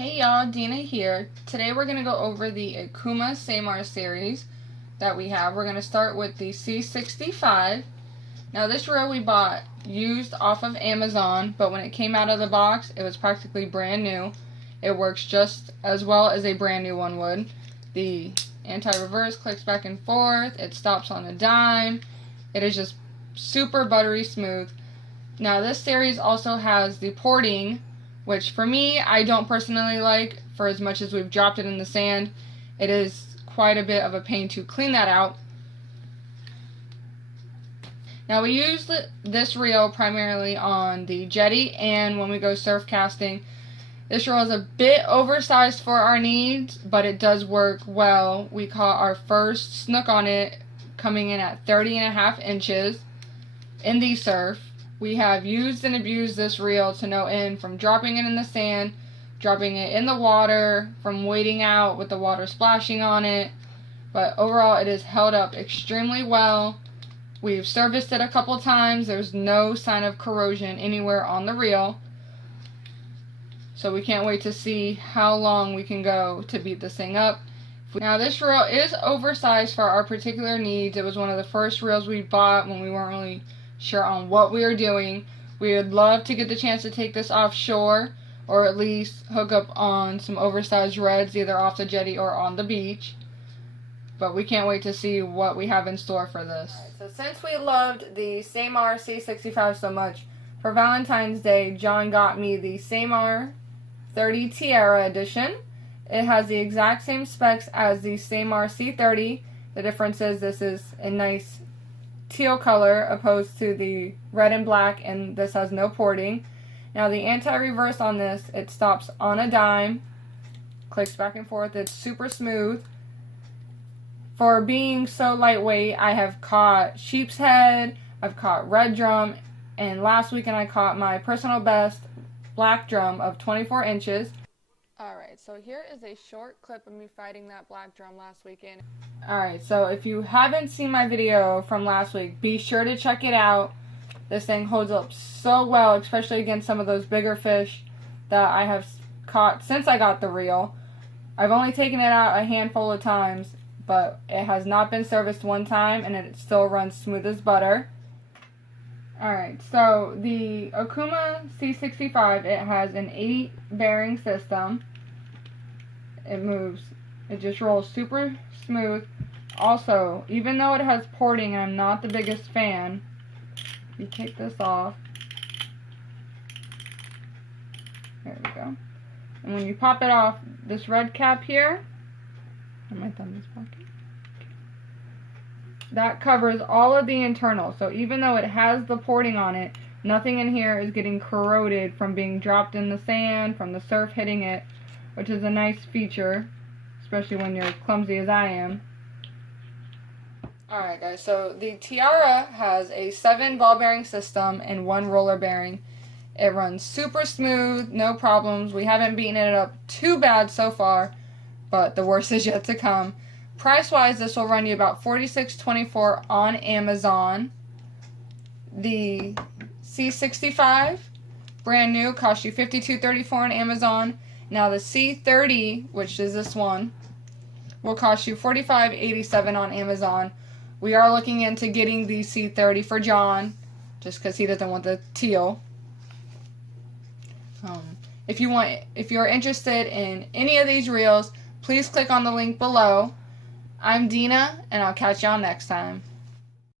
Hey y'all, Dina here. Today we're going to go over the Okuma Ceymar series that we have. We're going to start with the C65. Now this reel we bought used off of Amazon, but when it came out of the box, it was practically brand new. It works just as well as a brand new one would. The anti-reverse clicks back and forth. It stops on a dime. It is just super buttery smooth. Now this series also has the porting, which for me, I don't personally like. For as much as we've dropped it in the sand, it is quite a bit of a pain to clean that out. Now we use this reel primarily on the jetty and when we go surf casting. This reel is a bit oversized for our needs, but it does work well. We caught our first snook on it coming in at 30.5 inches in the surf. We have used and abused this reel to no end, from dropping it in the sand, dropping it in the water, from wading out with the water splashing on it. But overall, it has held up extremely well. We've serviced it a couple times. There's no sign of corrosion anywhere on the reel. So we can't wait to see how long we can go to beat this thing up. Now this reel is oversized for our particular needs. It was one of the first reels we bought when we weren't really sure on what we were doing. We would love to get the chance to take this offshore, or at least hook up on some oversized reds either off the jetty or on the beach. But we can't wait to see what we have in store for this. So since we loved the Ceymar C65 so much, for Valentine's Day, John got me the Ceymar 30 Tiara edition. It has the exact same specs as the Ceymar C30. The difference is this is a nice teal color opposed to the red and black, and this has no porting. Now the anti-reverse on this, it stops on a dime, clicks back and forth. It's super smooth. For being so lightweight, I have caught sheep's head, I've caught red drum, and last weekend I caught my personal best black drum of 24 inches. Alright, so here is a short clip of me fighting that black drum last weekend. Alright, so if you haven't seen my video from last week, be sure to check it out. This thing holds up so well, especially against some of those bigger fish that I have caught since I got the reel. I've only taken it out a handful of times, but it has not been serviced one time, and it still runs smooth as butter. Alright, so the Okuma C65, it has an 8 bearing system. It moves. It just rolls super smooth. Also, even though it has porting, and I'm not the biggest fan, you take this off. There we go. And when you pop it off, this red cap here, my thumb is pocket, that covers all of the internals. So even though it has the porting on it, nothing in here is getting corroded from being dropped in the sand, from the surf hitting it, which is a nice feature, especially when you're clumsy as I am. Alright guys, so the Tiara has a 7 ball bearing system and 1 roller bearing. It runs super smooth, no problems. We haven't beaten it up too bad so far, but the worst is yet to come. Price-wise, this will run you about $46.24 on Amazon. The C65, brand new, costs you $52.34 on Amazon. Now the C30, which is this one, will cost you $45.87 on Amazon. We are looking into getting the C30 for John, just because he doesn't want the teal. If you're interested in any of these reels, please click on the link below. I'm Dina, and I'll catch y'all next time.